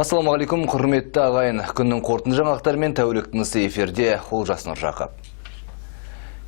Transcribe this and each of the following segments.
Ассаламағалейкум, құрметті ағайын. Күннің қорытынды жаңалықтарымен тәуліктің эфирде Олжас Нұржақып.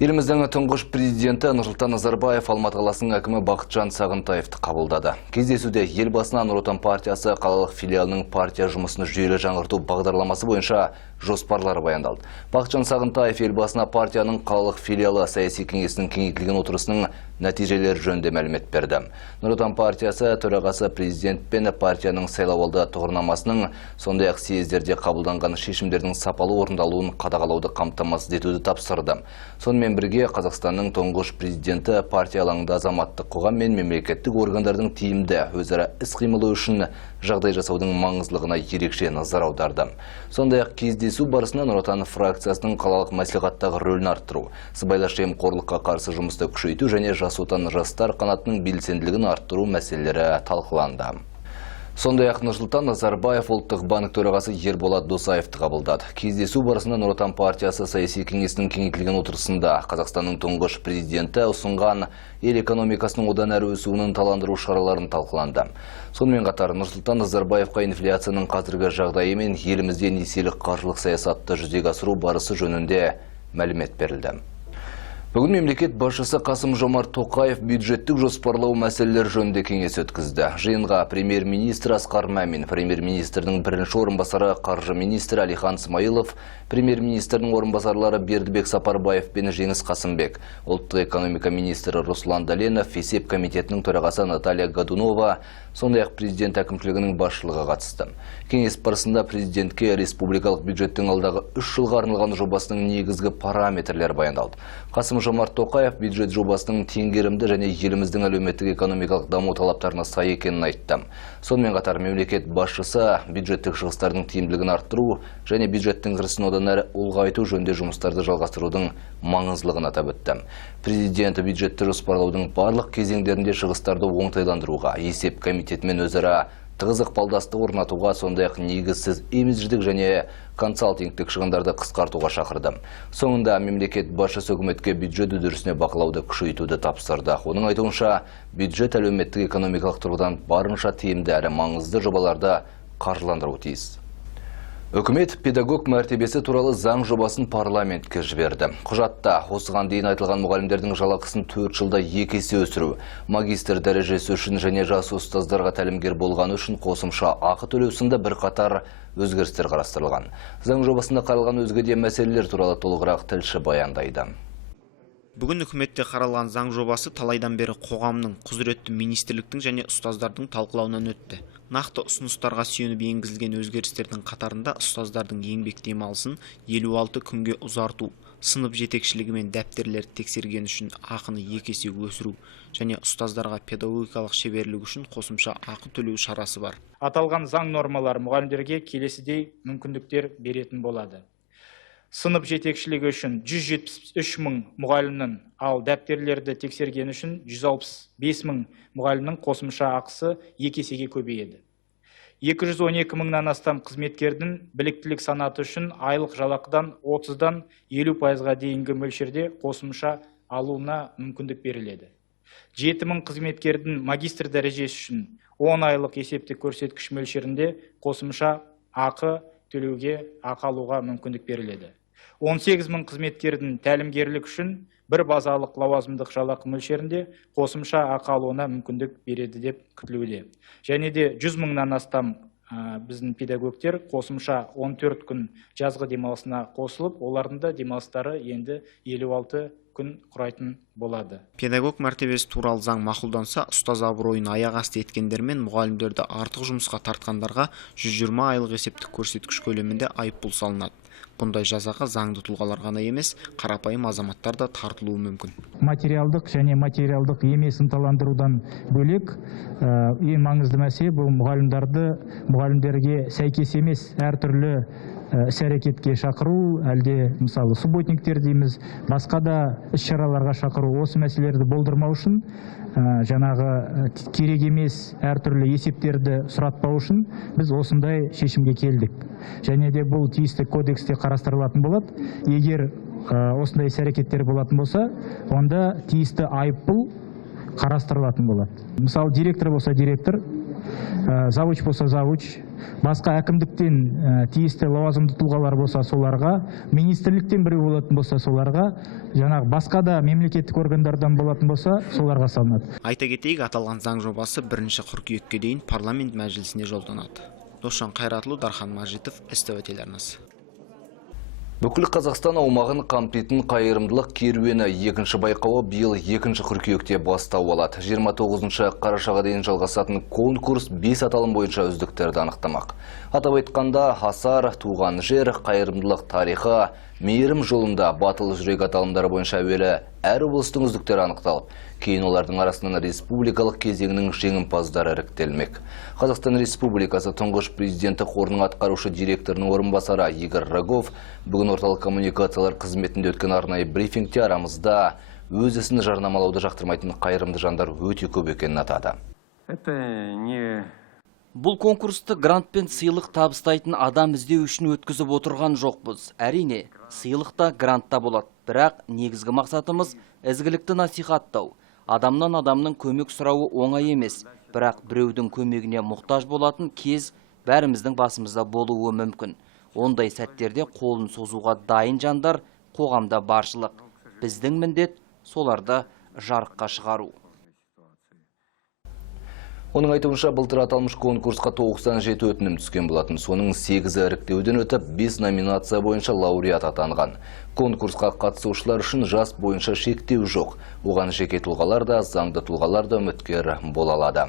Еліміздің тұңғыш президенті Нұрсұлтан Назарбаев Алматы қаласының әкімі Бақытжан Сағынтаевты қабылдады. Кездесуде елбасына Нұр Отан партиясы қалалық филиалының партия жұмысын жүйелі жаңғырту бағдарламасы бойынша жоспарлары баяндалды. Бақытжан Сағынтаев елбасына партияның қалалық филиалы саяси кеңесінің кеңейтілген отырысының нәтижелері жөнінде мәлімет берді. Нұр Отан партиясы төрағасы президент пен партияның сайлауалды тұғырнамасының, сондай-ақ съездерде қабылданған шешімдердің сапалы орындалуын қадағалауды қамтамасыз етуді тапсырды. Сонымен бірге Қазақстанның тұңғыш президенті партия алаңында азаматтық қоғам мен мемлекеттік органдардың тиімді өзара іс-қимылы үшін жағдай жасаудың маңыздылығына ерекше назар аударды. Сондай-ақ кездесу барысында Нұр Отан фракциясының қалалық мәслихаттағы рөлін арттыру, сыбайлас жемқорлыққа қарсы жұмысты күшейту және Жас отан жастар қанатының белсенділігін арттыру мәселелері талқыланды. Сондай-ақ Нұрсұлтан Назарбаев ұлттық банк төрағасы Ерболат Досаевты қабылдады. Кездесу барысында Нұр Отан партиясы саяси кеңесінің кеңейтілген отырысында Қазақстанның тұңғыш президенті ұсынған ел экономикасының одан әрі өсуінің ынталандыру шараларын талқыланды. Сонымен қатар Нұрсұлтан Назарбаевқа инфляцияның қазіргі жағдайы мен елімізде несиелік қаржылық саясатты жүзеге асыру барысы жөнінде мәлімет берілді. Бүгін мемлекет басшысы Қасым-Жомарт Тоқаев бюджеттік жоспарлау мәселелері жөнінде кеңес өткізді. Жиынға премьер-министр Асқар Мамин, премьер-министрдің бірінші орынбасары қаржы министрі Әлихан Смайылов, премьер-министрдің орынбасарлары Бердібек Сапарбаев пен Жеңіс Қасымбек, ұлттық экономика министрі Руслан Дәленов, есеп комитетінің төрағасы Наталья Годунова, сондай-ақ президент әкімшілігінің басшылығы қатысты. Кеңес барысында президентке республикалық бюджеттің алдағы 3 жылға арналған жобасының негізгі параметрлері баяндалды. Қасым-Жомарт Тоқаев бюджет жобасының теңгерімді және еліміздің әлеуметтік экономикалық даму талаптарына сай екенін айтты. Сонымен қатар мемлекет басшысы бюджеттік шығыстардың тиімділігін арттыру және бюджеттің кірісін одан әрі ұлғайту жөнінде жұмыстарды жалғастырудың маңыздылығын атап өтті. Президент бюджетті жоспарлаудың барлық кезеңдерінде шығыстарды оңтайландыруға, есеп комитетімен өзара тығыз ықпалдастық орнатуға, сондай-ақ негізсіз имидждік және консалтингтік шығындарды қысқартуға шақырды. Соңында мемлекет басшысы үкіметке бюджет үдерісіне бақылауды күшейтуді тапсырды. Оның айтуынша, бюджет әлеуметтік экономикалық тұрғыдан барынша тиімді әрі маңызды жобаларды қаржыландыруы тиіс. Үкімет педагог мәртебесі туралы заң жобасын парламентке жіберді. Құжатта осыған дейін айтылған мұғалімдердің жалақысын 4 жылда 2 есе өсіру, магистр дәрежесі үшін және жас ұстаздарға тәлімгер болғаны үшін қосымша ақы төлеу сынды бірқатар өзгерістер қарастырылған. Заң жобасында қаралған өзге де мәселелер туралы толығырақ тілші баяндайды. Бүгін үкіметте қаралған заң жобасы талайдан бері қоғамның, құзыретті министрліктің және ұстаздардың талқылауынан өтті. Нақты ұсыныстарға сүйеніп енгізілген өзгерістердің қатарында ұстаздардың еңбек демалысын 56 күнге ұзарту, сынып жетекшілігі мен дәптерлерді тексерген үшін ақыны 2 есе өсіру және ұстаздарға педагогикалық шеберлігі үшін қосымша ақы төлеу шарасы бар. Аталған заң нормалары мұғалімдерге келесідей мүмкіндіктер беретін болады. Сынып жетекшілігі үшін 173 мың мұғалімнің, ал дәптерлерді тексерген үшін 165 мың мұғалімнің қосымша ақысы 2 есеге көбейеді. 212 мыңнан астам қызметкердің біліктілік санаты үшін айлық жалақыдан 30-дан 50%-ға дейінгі мөлшерде қосымша алуына мүмкіндік беріледі. 7 мың қызметкердің магистр дәрежесі үшін 10 айлық есептік көрсеткіш мөлшерінде қосымша ақы төлеуге ақы алуға мүмкіндік беріледі. 18 мың қызметкердің тәлімгерлік үшін бір базалық лауазымдық жалақы мөлшерінде қосымша ақы алуына мүмкіндік береді деп күтілуде. Және де 100 мыңнан астам біздің педагогтер қосымша 14 күн жазғы демалысына қосылып, олардың да демалыстары енді 56 күн құрайтын болады. Педагог мәртебесі туралы заң мақұлданса, ұстаз абыройын аяқ асты еткендер мен мұғалімдерді артық жұмысқа тартқандарға 120 айлық есептік көрсеткіш көлемінде айыппұл салынады. Бұндай жазаға заңды тұлғалар ғана емес, қарапайым азаматтар да тартылуы мүмкін. Материалдық және материалдық емес ынталандырудан бөлек, ең маңызды мәселе бұл мұғалімдерге сәйкес емес әртүрлі іс-әрекетке шақыру, әлде мысалы субботниктер дейміз, басқа да іс-шараларға шақыру. Осы мәселелерді болдырмау үшін, жаңағы керек емес әртүрлі есептерді сұратпау үшін біз осындай шешімге келдік. Және де бұл тиісті кодексте қарастырылатын болады. Егер осындай іс-әрекеттер болатын болса, онда тиісті айыппұл қарастырылатын болады. Мысалы, директор болса директор, завуч болса завуч, басқа әкімдіктен тиісті лауазымды тұлғалар болса соларға, министрліктен біреу болатын болса соларға, жаңағы басқа да мемлекеттік органдардан болатын болса соларға салынады. Айта кетейік, аталған заң жобасы 1 қыркүйекке дейін парламент мәжілісіне жолданады. Досжан Қайратұлы, Дархан Мажитов, СТВ телеарнасы. Бүкіл Қазақстан аумағын қамтитын қайырымдылық керуені екінші байқауы биыл 2 қыркүйекте бастау алады. 29 қарашаға дейін жалғасатын конкурс 5 аталым бойынша үздіктерді анықтамақ. Атап айтқанда асар, туған жер, қайырымдылық тарихы, мейірім жолында батыл жүрек аталымдары бойынша әуелі әр облыстың үздіктері анықталып, кейін олардың арасынан республикалық кезеңнің жеңімпаздары іріктелмек. Қазақстан Республикасы тұңғыш президенті қорының атқарушы директорының орынбасары Игорь Рогов бүгін орталық коммуникациялар қызметінде өткен арнайы брифингте арамызда өз ісін жарнамалауды жақтырмайтын қайырымды жандар өте көп екенін атады. Бұл конкурсты грант пен сыйлық табыстайтын адам іздеу үшін өткізіп отырған жоқпыз. Әрине, сыйлықта грантта болады, бірақ негізгі мақсатымыз ізгілікті насихаттау. Адамның көмек сұрауы оңай емес, бірақ біреудің көмегіне мұқтаж болатын кез бәріміздің басымызда болуы мүмкін. Ондай сәттерде қолын созуға дайын жандар қоғамда баршылық. Біздің міндет соларды жарыққа шығару. Оның айтуынша былтыр аталмыш конкурсқа 97 өтінім түскен болатын. Соның 8-і іріктеуден өтіп, 5 номинация бойынша лауреат атанған. Конкурсқа қатысушылар үшін жас бойынша шектеу жоқ. Оған жеке тұлғалар да, заңды тұлғалар да үміткер бола алады.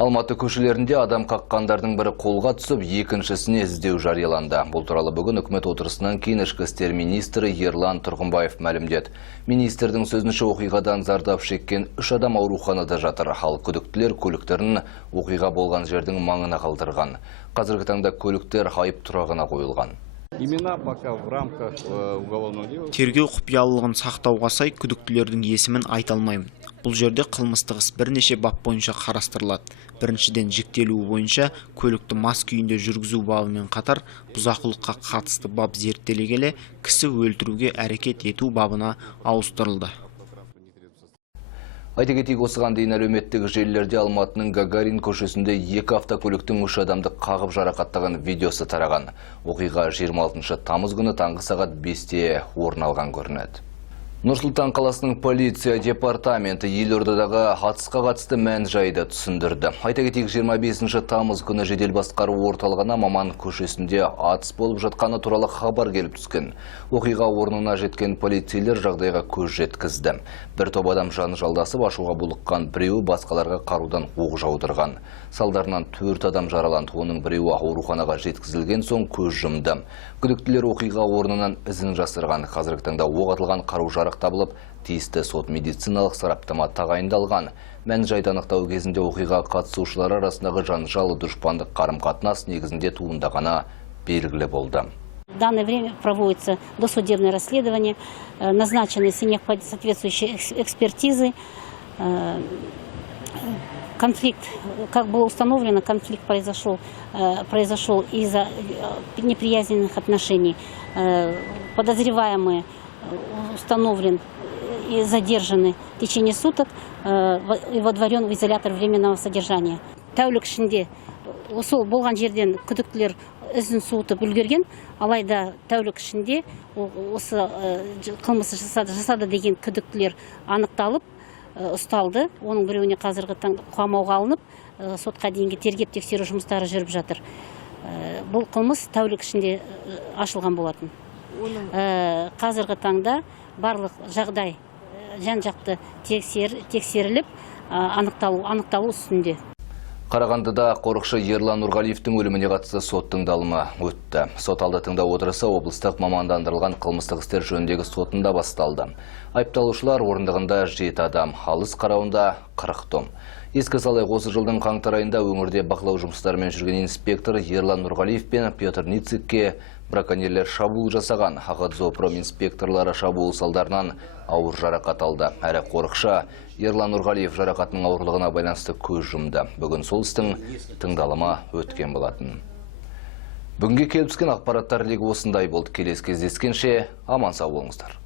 Алматы көшелерінде адам қаққандардың бірі қолға түсіп, екіншісіне іздеу жарияланды. Бұл туралы бүгін үкімет отырысынан кейін ішкі істер министрі Ерлан Тұрғынбаев мәлімдеді. Министрдің сөзінше оқиғадан зардап шеккен 3 адам ауруханада жатыр. Ал күдіктілер көліктерін оқиға болған жердің маңына қалдырған. Қазіргі таңда көліктер айып тұрағына қойылған. Имена пока в рамках уголовного дела. Тергеу құпиялылығын сақтауға сай күдіктілердің есімін айта алмаймын. Бұл жерде қылмыстық іс бірнеше бап бойынша қарастырылады. Біріншіден жіктелуі бойынша көлікті мас күйінде жүргізу бабымен қатар бұзақылыққа қатысты бап зерттеле келе кісі өлтіруге әрекет ету бабына ауыстырылды. Айта кетейік, осыған дейін әлеуметтік желілерде Алматының Гагарин көшесінде 2 автокөліктің 3 адамды қағып жарақаттаған видеосы тараған. Оқиға 26 тамыз күні таңғы сағат 5-те орын алған көрінеді. Нұр-Сұлтан қаласының полиция департаменті елордадағы атысқа қатысты мән-жайды түсіндірді. Айта кетейік, 25 тамыз күні жедел басқару орталығына Маман көшесінде атыс болып жатқаны туралы хабар келіп түскен. Оқиға орнына жеткен полицейлер жағдайға көз жеткізді. Бір топ адам жанжалдасып ашуға булыққан, біреуі басқаларға қарудан оқ жаудырған. Салдарынан 4 адам жараланды, оның біреуі ауруханаға жеткізілген соң көз жұмды. Күдіктілер оқиға орнынан ізін жасырған. Қазіргі таңда оқ атылған қару-жарақ табылып, тиісті сот медициналық сараптама тағайындалған. Мән-жайды анықтау кезінде оқиға қатысушылары арасындағы жанжал дұшпандық қарым-қатынас негізінде туындағаны белгілі болды. В данное время проводится досудебное расследование, назначены соответствующие экспертизы. Конфликт, как было установлено, конфликт произошел из-за неприязненных отношений. Подозреваемые установлен и задержаны в течение суток и водворен в изолятор временного содержания. Тәулік ішінде осы болған жерден күдіктілер ізін суытып үлгерген, алайда тәулік ішінде осы қылмысы жасады деген күдіктілер анықталып, ұсталды. Оның біреуіне қазіргі таңда қамауға алынып, сотқа дейінгі тергеп тексеру жұмыстары жүріп жатыр. Бұл қылмыс тәулік ішінде ашылған болатын. Қазіргі таңда барлық жағдай жан-жақты тексеріліп, анықталу үстінде. Қарағандыда қорықшы Ерлан Нұрғалиевтің өліміне қатысты сот тыңдалымы өтті. Сот алды тыңдау отырысы облыстық мамандандырылған қылмыстық істер жөніндегі сотында басталды. Айыпталушылар орындығында 7 адам, алыс қарауында 40 том. Ескі салайық, осы жылдың қаңтар айында өңірде бақылау жұмыстарымен жүрген инспектор Ерлан Нұрғалиев пен Петр Ницикке браконьерлер шабуыл жасаған. Ағадзопром инспекторлары шабуыл салдарынан ауыр жарақат алды. Әрі қорықшы Ерлан Нұрғалиев жарақатының ауырлығына байланысты көз жұмды. Бүгін сол істің тыңдалымы өткен болатын. Бүгінге келіп түскен ақпараттар легі осындай болды. Келесі кездескенше аман сау болыңыздар.